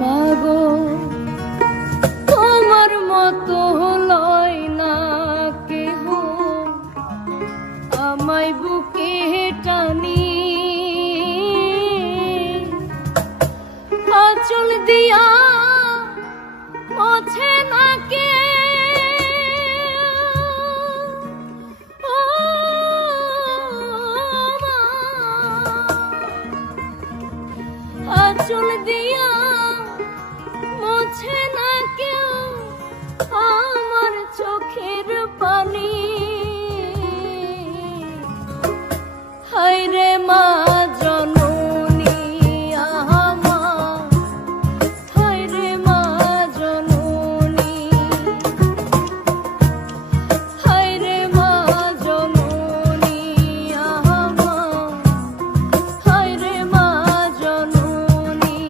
মাগো তোমার মতো লয় না কেহ আমায় বুকে টানি, আঁচল দিয়া মোছে না কে আঁচল দিয়া